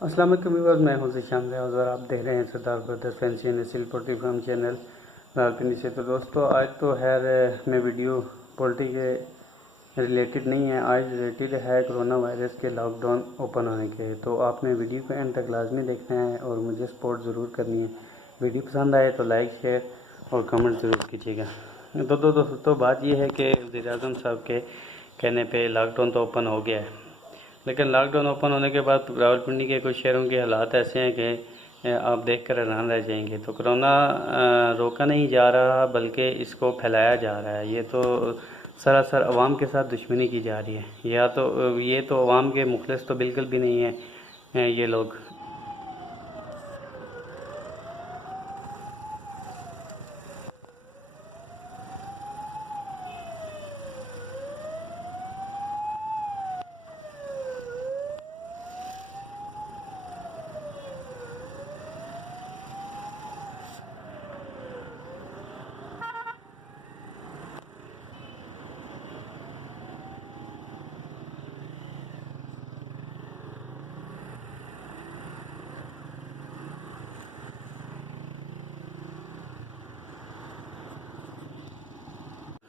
अस्सलाम वालेकुम व्यूअर्स, मैं हूं ज़ीशान रियाज और आप देख रहे हैं सरदार ब्रदर्स फैंसी एंड सिल पोल्ट्री फार्म चैनल रावलपिंडी से। तो दोस्तों, आज तो मैं वीडियो पोल्ट्री के रिलेटेड नहीं है, आज रिलेटेड है कोरोना वायरस के लॉकडाउन ओपन होने के। तो आपने वीडियो को एंड तक लाजमी देखना है और मुझे सपोर्ट ज़रूर करनी है। वीडियो पसंद आए तो लाइक, शेयर और कमेंट ज़रूर कीजिएगा। तो दोस्तों, बात यह है कि वज़ीर-ए-आज़म साहब के कहने पे लॉकडाउन तो ओपन हो गया है, लेकिन लॉकडाउन ओपन होने के बाद रावलपिंडी के कुछ शहरों के हालात ऐसे हैं कि आप देखकर हैरान रह जाएंगे। तो कोरोना रोका नहीं जा रहा, बल्कि इसको फैलाया जा रहा है। ये तो सरासर अवाम के साथ दुश्मनी की जा रही है। ये तो अवाम के मुखलिस तो बिल्कुल भी नहीं है ये लोग।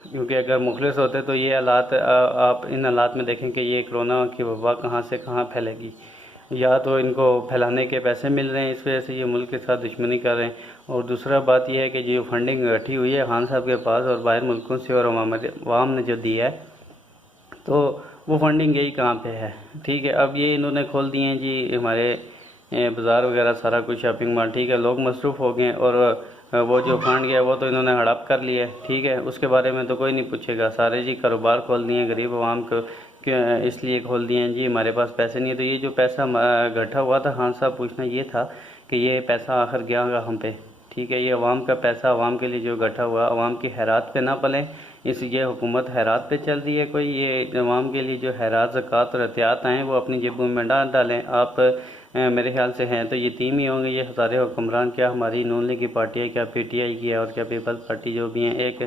क्योंकि अगर मुखलिस होते तो ये हालात आप इन हालात में देखें कि ये कोरोना की वबा कहाँ से कहाँ फैलेगी। या तो इनको फैलाने के पैसे मिल रहे हैं, इस वजह से ये मुल्क के साथ दुश्मनी कर रहे हैं। और दूसरा बात यह है कि जो फंडिंग इकट्ठी हुई है खान साहब के पास और बाहर मुल्कों से और अवाम ने जो दी है, तो वो फंडिंग गई कहाँ पे है। ठीक है, अब ये इन्होंने खोल दिए हैं जी हमारे बाज़ार वगैरह सारा कुछ शॉपिंग मॉल। ठीक है, लोग मसरूफ़ हो गए और वो जो फंड गया वो तो इन्होंने हड़प कर लिया है। ठीक है, उसके बारे में तो कोई नहीं पूछेगा। सारे जी कारोबार खोल दिए हैं, गरीब आवाम को क्यों इसलिए खोल दिए हैं जी हमारे पास पैसे नहीं है। तो ये जो पैसा इकट्ठा हुआ था, खान साहब पूछना ये था कि ये पैसा आखिर गया हम पे। ठीक है, ये अवाम का पैसा अवाम के लिए जो इकट्ठा हुआ, अवाम की हैरात पे ना पलें। ये हुकूमत हैरात पे चल रही है कोई, ये अवाम के लिए जो हैरात ज़कात और एहतियात आएँ वो अपनी जेबों में डाल डालें। आप मेरे ख्याल से हैं तो यतीम ही होंगे ये सारे हुक्मरान, क्या हमारी नून लीग की पार्टी है, क्या पीटीआई की है और क्या पीपल्स पार्टी जो भी हैं, एक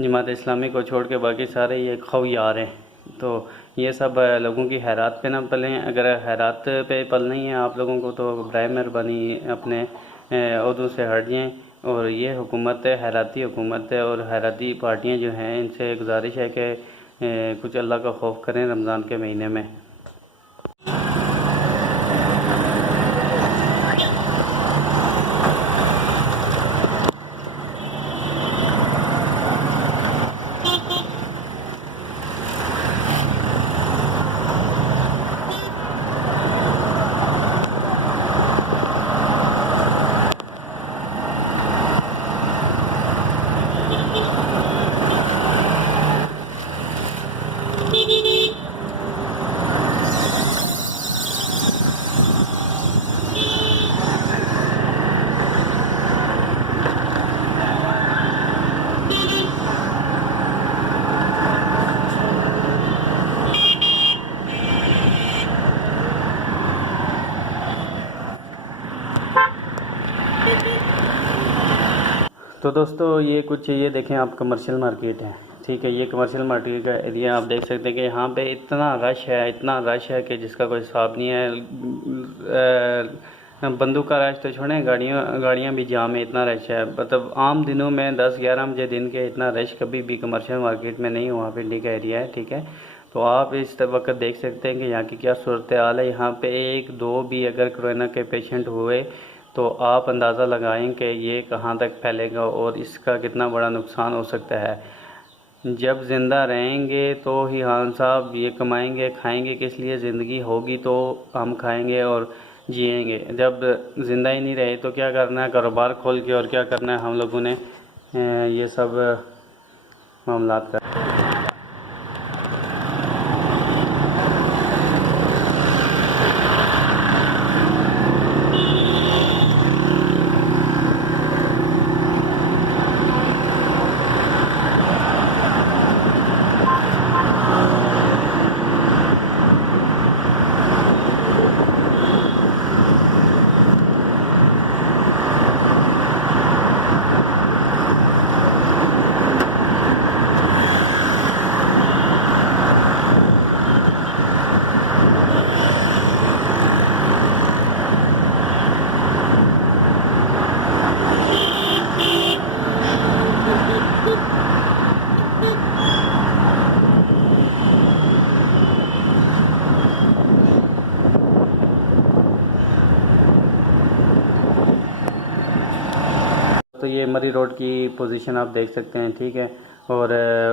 जमात इस्लामी को छोड़ के बाकी सारे ये खौयार हैं। तो ये सब लोगों की हैरात पे ना पलें। अगर हैरात पे पल नहीं है आप लोगों को तो बराए मेहरबानी अपने ओहदों से हट जाएँ। और ये हुकूमत है, हैराती हुकूमत है और हैराती पार्टियां जो हैं, इनसे गुजारिश है कि कुछ अल्लाह का खौफ करें रमज़ान के महीने में। तो दोस्तों, ये देखें आप, कमर्शियल मार्केट है। ठीक है, ये कमर्शियल मार्केट का एरिया आप देख सकते हैं कि यहाँ पे इतना रश है कि जिसका कोई हिसाब नहीं है। बंदूक का रश तो छोड़ें, गाड़ियाँ भी जाम है, इतना रश है। मतलब आम दिनों में 10-11 बजे दिन के इतना रश कभी भी कमर्शियल मार्केट में नहीं हुआ। पिंडी का एरिया है। ठीक है, तो आप इस वक्त देख सकते हैं कि यहाँ की क्या सूरत हाल है। यहाँ पे 1-2 भी अगर कोरोना के पेशेंट हुए तो आप अंदाज़ा लगाएं कि ये कहाँ तक फैलेगा और इसका कितना बड़ा नुकसान हो सकता है। जब ज़िंदा रहेंगे तो ही खान साहब ये कमाएंगे, खाएंगे किस लिए, ज़िंदगी होगी तो हम खाएंगे और जिएंगे। जब ज़िंदा ही नहीं रहे तो क्या करना है, कारोबार खोल के, और क्या करना है हम लोगों ने ये सब मामलात कर। तो ये मरी रोड की पोजीशन आप देख सकते हैं, ठीक है। और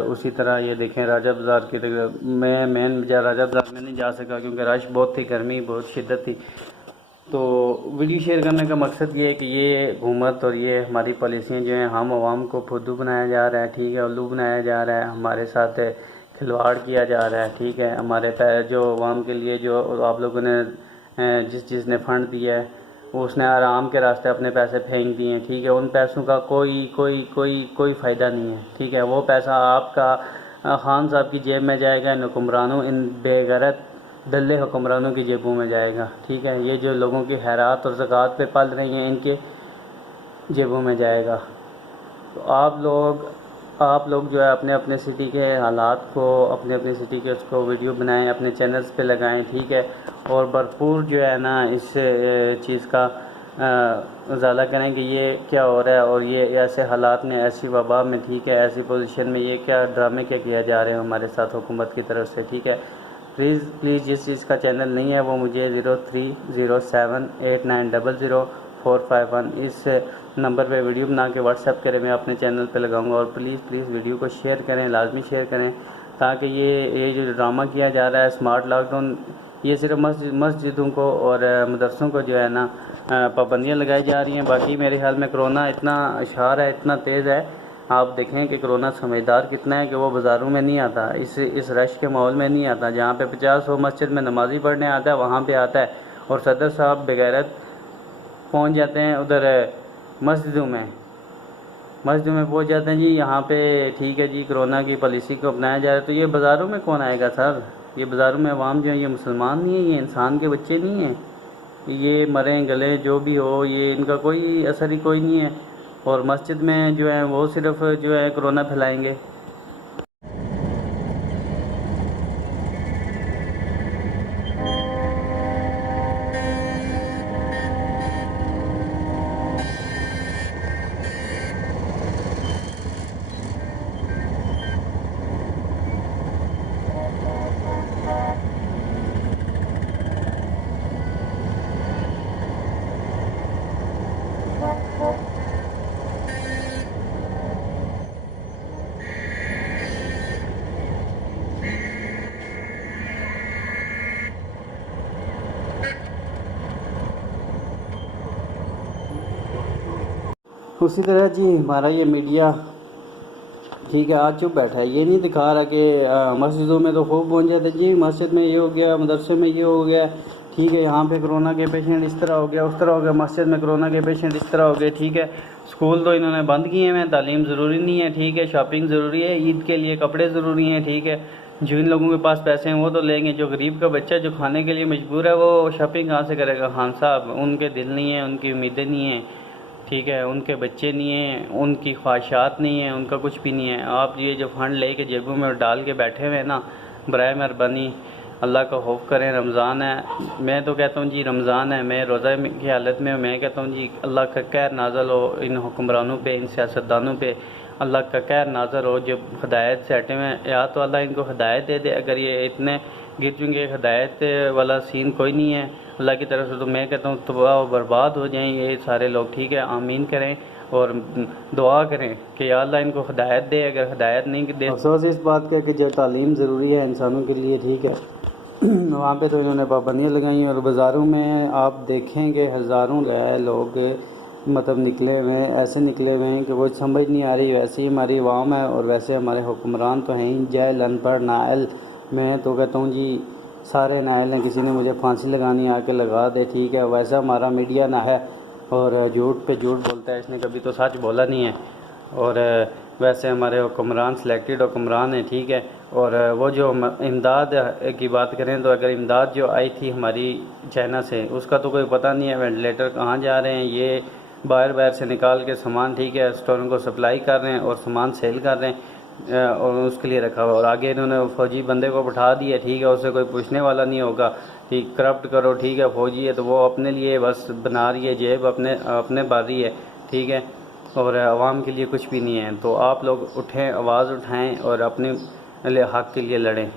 उसी तरह ये देखें राजा बाज़ार की तरफ। मैं मेन राजा बाज़ार में नहीं जा सका क्योंकि रश बहुत थी, गर्मी बहुत शिद्दत थी। तो वीडियो शेयर करने का मकसद ये है कि ये हुकूमत और ये हमारी पॉलिसियाँ जो हैं, हम आवाम को फुद्दू बनाया जा रहा है, ठीक है, उल्लू बनाया जा रहा है, हमारे साथ खिलवाड़ किया जा रहा है, ठीक है। हमारे जो आवाम के लिए जो आप लोगों ने जिस चीज़ ने फ़ंड दिया है वो उसने आराम के रास्ते अपने पैसे फेंक दिए हैं, ठीक है। उन पैसों का कोई कोई कोई कोई फ़ायदा नहीं है, ठीक है। वो पैसा आपका खान साहब की जेब में जाएगा, इन हुक्मरानों, इन बेगैरत दल्ले हुक्मरानों की जेबों में जाएगा, ठीक है। ये जो लोगों की खैरात और ज़कात पे पल रही हैं, इनके जेबों में जाएगा। तो आप लोग जो है अपने अपने सिटी के हालात को, अपने अपने सिटी के उसको वीडियो बनाएं, अपने चैनल्स पे लगाएं, ठीक है। और भरपूर जो है ना इस चीज़ का उजाला करें कि ये क्या हो रहा है और ये ऐसे हालात में, ऐसी वबा में, ठीक है, ऐसी पोजीशन में ये क्या ड्रामे क्या किया जा रहे हैं हमारे साथ हुकूमत की तरफ से, ठीक है। प्लीज़ जिस चीज़ का चैनल नहीं है वो मुझे 030789000451 इस नंबर पे वीडियो बना के व्हाट्सएप करें, मैं अपने चैनल पे लगाऊंगा। और प्लीज़ वीडियो को शेयर करें, लाजमी शेयर करें, ताकि ये जो ड्रामा किया जा रहा है स्मार्ट लॉकडाउन, ये सिर्फ मस्जिदों को और मदरसों को जो है ना पाबंदियाँ लगाई जा रही हैं। बाकी मेरे ख्याल में कोरोना इतना अशार है, इतना तेज़ है, आप देखें कि कोरोना समझदार कितना है कि वो बाज़ारों में नहीं आता, इस रश के माहौल में नहीं आता। जहाँ पे 50-100 मस्जिद में नमाज़ी पढ़ने आता है वहाँ पे आता है, और सदर साहब बेगैरत पहुँच जाते हैं उधर मस्जिदों में पहुँच जाते हैं जी यहाँ पे, ठीक है जी, कोरोना की पॉलिसी को अपनाया जा रहा है। तो ये बाज़ारों में कौन आएगा सर? ये बाज़ारों में अवाम जो है ये मुसलमान नहीं है, ये इंसान के बच्चे नहीं हैं, ये मरें गले जो भी हो, ये इनका कोई असर ही कोई नहीं है। और मस्जिद में जो है वो सिर्फ जो है कोरोना फैलाएंगे। उसी तरह जी हमारा ये मीडिया, ठीक है, आज चुप बैठा है, ये नहीं दिखा रहा कि मस्जिदों में तो खूब पहुँच जाते जी, मस्जिद में ये हो गया, मदरसे में ये हो गया, ठीक है, यहाँ पे कोरोना के पेशेंट इस तरह हो गया, उस तरह हो गया, मस्जिद में कोरोना के पेशेंट इस तरह हो गए, ठीक है। स्कूल तो इन्होंने बंद किए हैं, तालीम ज़रूरी नहीं है, ठीक है, शॉपिंग ज़रूरी है, ईद के लिए कपड़े ज़रूरी हैं, ठीक है। जिन लोगों के पास पैसे हैं वो तो लेंगे, जो गरीब का बच्चा जो खाने के लिए मजबूर है वो शॉपिंग कहाँ से करेगा? खान साहब, उनके दिल नहीं है, उनकी उम्मीदें नहीं हैं, ठीक है, उनके बच्चे नहीं हैं, उनकी ख्वाहिशात नहीं हैं, उनका कुछ भी नहीं है। आप ये जो फ़ंड ले के जेबों में डाल के बैठे हुए हैं ना, बराए मेहरबानी अल्लाह का खौफ करें। रमज़ान है, मैं तो कहता हूँ जी रमज़ान है, मैं रोज़ा की हालत में, मैं कहता हूँ जी अल्लाह का कहर नाज़ल हो इन हुक्मरानों पे, इन सियासतदानों पे, अल्लाह का कहर नाज़र हो जो हिदायत से हटे हुए। या तो अल्लाह इनको हिदायत दे दे, अगर ये इतने गिर चुके, हिदायत वाला सीन कोई नहीं है अल्लाह की तरफ से, तो मैं कहता हूँ तबाह और बर्बाद हो जाएं ये सारे लोग, ठीक है। आमीन करें और दुआ करें कि या अल्लाह इनको हिदायत दे। अगर हिदायत नहीं दे, अफसोस इस बात का कि जो तालीम ज़रूरी है इंसानों के लिए, ठीक है, वहाँ पे तो इन्होंने पाबंदियाँ लगाई। और बाज़ारों में आप देखेंगे हज़ारों लोग मतलब निकले हुए हैं, ऐसे निकले हुए हैं कि वो समझ नहीं आ रही, वैसे ही हमारी अवाम है और वैसे हमारे हुक्मरान तो हैं ही जाहिल, अनपढ़, नाअहल। मैं तो कहता हूँ जी सारे नाअहल हैं, किसी ने मुझे फांसी लगानी आके लगा दे, ठीक है। वैसा हमारा मीडिया ना है और झूठ पे झूठ बोलता है, इसने कभी तो सच बोला नहीं है। और वैसे हमारे हुक्मरान सिलेक्टेड हुक्मरान हैं, ठीक है। और वो जो इमदाद की बात करें तो अगर इमदाद जो आई थी हमारी चाइना से, उसका तो कोई पता नहीं है वेंटिलेटर कहाँ जा रहे हैं, ये बाहर से निकाल के सामान, ठीक है, स्टोरों को सप्लाई कर रहे हैं और सामान सेल कर रहे हैं और उसके लिए रखा हुआ। और आगे इन्होंने फौजी बंदे को बैठा दिया, ठीक है, उससे कोई पूछने वाला नहीं होगा, ठीक, करप्ट करो, ठीक है, फौजी है तो वो अपने लिए बस बना रही है जेब, अपने भर रही है, ठीक है, और आवाम के लिए कुछ भी नहीं है। तो आप लोग उठें, आवाज़ उठाएं और अपने हक़ के लिए लड़ें।